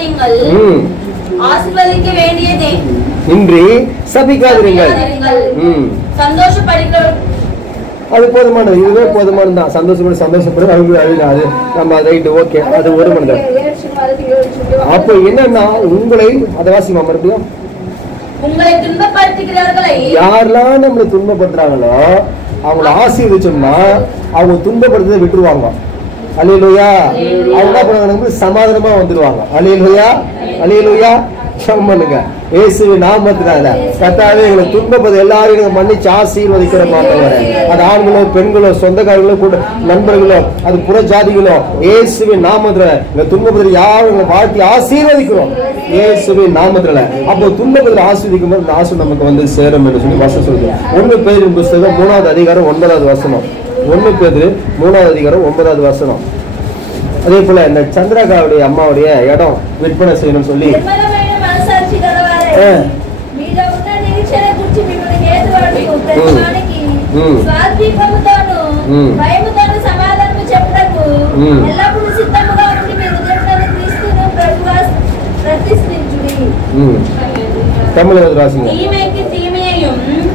ஆசீர்வதியுங்கள். ஆசீர்வதிக்க வேண்டியதே இன்றி சபிக்காதீர்கள். சந்தோஷப்படுகிற அது போதுமானது, இதுவே போதுமானது தான். சந்தோஷப்படு அது நம்ம ரைட்டு ஓகே, அது ஒரு மனிதன். அப்போ என்னன்னா உங்களை அதை வாசிமா மறுபடியும், உங்களை துன்பப்படுத்துகிறவர்களை யாரெல்லாம் நம்மளை துன்பப்படுத்துறாங்களோ அவங்கள ஆசீர்வதிச்சோம்னா அவங்க துன்பப்படுத்துறதை விட்டுருவாங்க. அல்லேலூயா. அவங்க என்ன பண்ணுவாங்க, சமாதானமா வந்துடுவாங்க. அல்லேலூயா, அல்லேலூயா. பண்ணுங்க இயேசுவின் நாமத்தினால கர்த்தாவே எங்களை துன்பப்படுற எல்லாரையும் மன்னிச்சு ஆசீர்வதிக்கிற மாட்டவரே. அது ஆண்களோ பெண்களோ சொந்தக்காரங்களோ கூட நண்பர்களோ அது புற ஜாதிகளோ இயேசுவின் நாமத்துல எங்களை துன்பப்படுற யாரும் எங்களை வாழ்த்தி ஆசீர்வதிக்கிறோம் இயேசுவின் நாமத்துல. அப்போ துன்பப்படுற ஆசீர்வதிக்கும் போது இந்த ஆசீர்வாதம் நமக்கு வந்து சேரும் என்று சொல்லி வசனம் சொல்லுது. 1 பேதுரு புத்தகம் 3வது அதிகாரம் 9வது வசனம். 1 பேதுரு 3வது அதிகாரம் 9வது வசனம். அதே போல இந்த சந்திரகாவுடைய அம்மாவுடைய இடம் விற்பனை செய்யணும்னு சொல்லி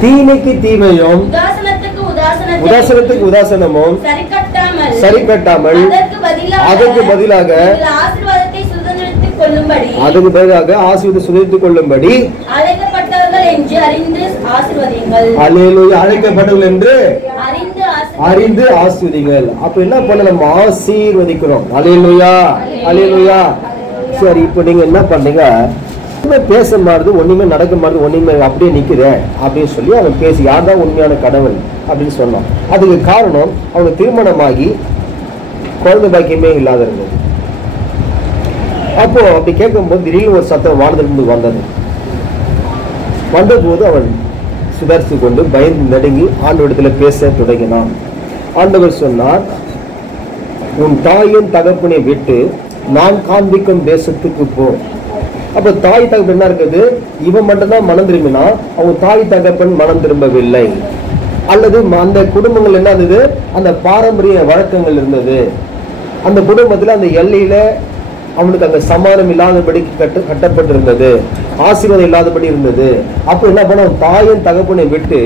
தீமைக்கு தீமையும் உதாசனத்துக்கு உதாசனமும் சரி கட்டாமல் அதற்கு பதிலாக ஆசீர்வாதத்தை சுதந்திரித்துக் கொள்ளும்படி அழைக்கப்பட்டவர்கள் என்று அறிந்து ஆசீர்வதிங்கள். அப்ப என்ன பண்ண, நம்ம ஆசீர்வதிக்கிறோம். அல்லேலூயா, அல்லேலூயா. சரி, இப்போ நீங்க என்ன பண்ணீங்க, பேச மாறுது ஒண்ணுமே நடக்க மாறுது ஒண்ணுமே அப்படியே நிக்குது அப்படின்னு சொல்லி அவன் பேசி யார் தான் உண்மையான கடவுள் அப்படின்னு சொன்னான். அதுக்கு காரணம் அவங்க திருமணமாகி குழந்தை பாக்கியமே இல்லாத இருந்தது. அப்போ அப்படி கேட்கும்போது திடீர்னு ஒரு சத்தம் வானத்திலிருந்து வந்தது. வந்தபோது அவன் சுதர்சி கொண்டு பயந்து நடுங்கி ஆண்டவரிடத்துல பேச தொடங்கினான். ஆண்டவர் சொன்னார், உன் தாயின் தகப்பனை விட்டு நான் காண்பிக்கும் தேசத்துக்கு போ. அப்ப தாய் தகப்பன் என்ன இருக்குது, இவன் மட்டும்தான் மனம் திரும்பினா அவன் தாய் தகப்பன் மனம் திரும்பவில்லை. அல்லது அந்த குடும்பங்கள் என்ன இருந்தது, அந்த பாரம்பரிய வழக்கங்கள் இருந்தது. அந்த குடும்பத்துல அந்த எல்லையில அவனுக்கு அந்த சமாதானம் இல்லாதபடி கட்டப்பட்டிருந்தது, ஆசீர்வாதம் இல்லாதபடி இருந்தது. அப்ப என்ன பண்ண, தாயின் தகப்பனை விட்டு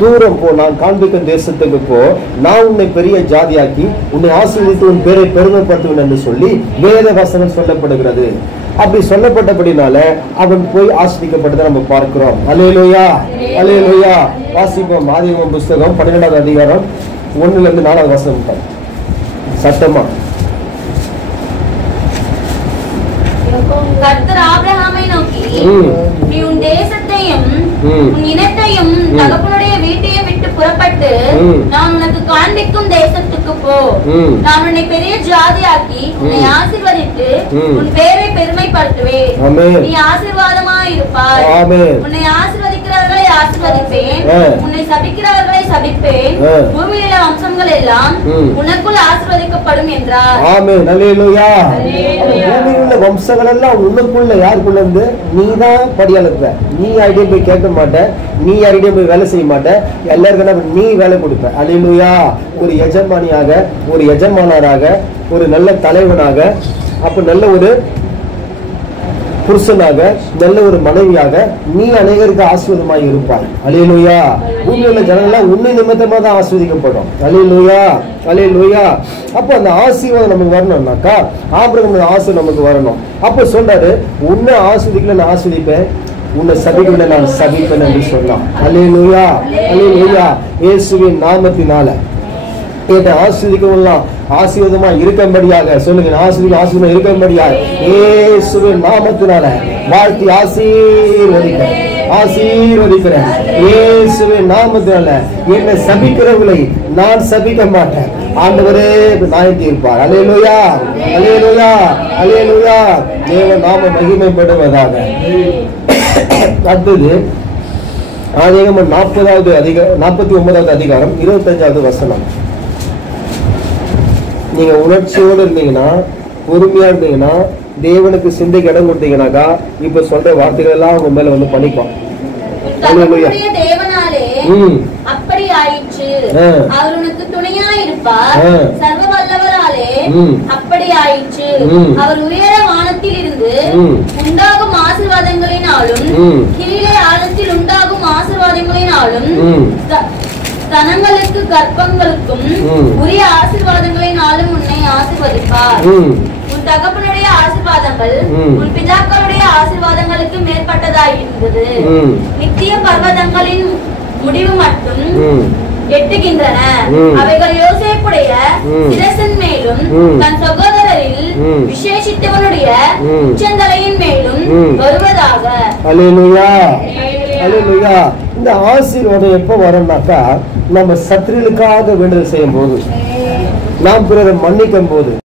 தூரம் போ, நான் காண்பிக்கும் தேசத்துக்கு போ, நான் உன்னை பெரிய ஜாதியாக்கி உன்னை ஆசீர்வதித்து உன் பேரை பெருமைப்படுத்துவேன் என்று சொல்லி வேத வசனம் சொல்லப்படுகிறது. அப்படி சொல்லப்பட்டபடினால அவன் போய் ஆசீர்வதிக்கப்பட்டதை நம்ம பார்க்கிறோம். அல்லேலூயா, அல்லேலூயா. வாசிப்போம் ஆதியாகமம் புத்தகம் 12வது அதிகாரம் 1லிருந்து 4வது வசனம் சத்தமா. கர்த்தர் ஆபிரகாமை நோக்கி, நீ உன் தேசத்தையும் உன் இனத்தையும் தகப்பனுடைய வீட்டையும் விட்டு புறப்பட்டு நான் உனக்கு காண்பிக்கும் தேசத்துக்கு போ. நான் உன்னை பெரிய ஜாதியாக்கி உன்னை ஆசீர்வதித்து உன் பேரை பெருமைப்படுத்துவேன். நீ ஆசீர்வாதமாய் இருப்பாய். உன்னை ஆசீர்வதிக்கிறவர்களை ஆசீர்வதிப்பேன், உன்னை சபிக்கிறவர்களை சபிப்பேன். பூமியில வம்சங்கள் எல்லாம் உனக்குள் ஆசீர்வதிக்கப்படும் என்றார். ஆமென், அல்லேலூயா. பூமியில வம்சங்கள் எல்லாம் உனக்குள்ள யாருக்குள்ள இருந்து நீதான் படியாள, நீ யாரிடையும் போய் கேட்க மாட்ட, நீ யாரிடையும் போய் வேலை செய்ய மாட்ட, எல்லாருக்கும் நீ வேலை கொடுப்ப. அல்லேலூயா. ஒரு எஜமானியாக, ஒரு எஜமானராக, ஒரு நல்ல தலைவனாக, அப்ப நல்ல ஒரு புருஷனாக, நல்ல ஒரு மனைவியாக நீ அநேகருக்கு ஆசீர்வாதமாய் இருப்பாய். அல்லேலூயா. பூமியில ஜனங்கள்லாம் உன்னை நிமித்தமா தான் ஆசீர்வதிக்கப்படும். அல்லேலூயா, அல்லேலூயா. அப்ப அந்த ஆசீர்வாதம் நமக்கு வரணும்னாக்கா ஆபிரகாம் ஆசீர்வாதம் நமக்கு வரணும். அப்ப சொல்றாரு, உன்னை ஆசீர்வதிக்கல நான் ஆசீர்வதிப்பேன், உன்னை சபிக்கல நான் சபிப்பேன் என்று சொன்னான். அல்லேலூயா, அல்லேலூயா. இயேசுவின் நாமத்தினால ஆசீர்வதிக்கலாம், ஆசீர்வாதமா இருக்கும்படியாக சொல்லுங்க, ஆசீர்வாதமா இருக்கும்படியாக இயேசுவின் நாமத்தினால வாழ்த்தி ஆசீர்வதிக்கிறேன், ஆசீர்வதிக்கிறேன். இயேசுவின் நாமத்தினால என்னை சபிக்கிறவர்களை நான் சபிக்க மாட்டேன். ஆண்டவரே நியாயம் தீர்ப்பார். அல்லேலூயா, அல்லேலூயா, அல்லேலூயா. தேவ நாம மகிமைப்படுவதாக. அடுத்தது ஆதியாகமம் 49வது அதிகாரம் 25வது வசனம். நீங்க உணர்ச்சியோடு இருந்தீங்கன்னா, பொறுமையா இருந்தீங்கன்னா, தேவனுக்கு சிந்தைக்கு இடம் கொடுத்தீங்கன்னாக்கா இப்ப சொல்ற வார்த்தைகள் எல்லாம் உங்க மேல வந்து பண்ணிக்கும். அப்படி ஆயிற்று. அவர் உனக்கு துணையா இருப்பார். சர்வ வல்லவராலே அப்படி ஆயிற்று. அவர் உயர வானத்தில் உண்டாகும் ஆசீர்வாதங்களினாலும் கீழே ஆழத்தில் உண்டாகும் ஆசீர்வாதங்களினாலும் தனங்களுக்கு கற்பங்களுக்கும் உரிய ஆசீர்வாதங்களினாலும் உன்னை ஆசீர்வதிப்பார். உன் தகப்பனுடைய ஆசீர்வாதங்கள் உன் பிதாக்களுடைய ஆசீர்வாதங்களுக்கு மேற்பட்டதாயிருந்தது. நித்திய பர்வதங்களின் முடிவு மட்டும் எட்டுகின்றன. அவைகள் யோசேப்புடைய சிரசின் மேலும் தன் சகோதரரில் விசேஷித்தவனுடைய உச்சந்தலையின் மேலும் வருவதாக. அல்லேலூயா, அல்லேலூயா. இந்த ஆசீர்வாதம் எப்ப வரும்னாக்கா, நம்ம சத்துருவுக்காக வேண்டுதல் செய்யும் போது, நாம் பிறரை மன்னிக்கும் போது,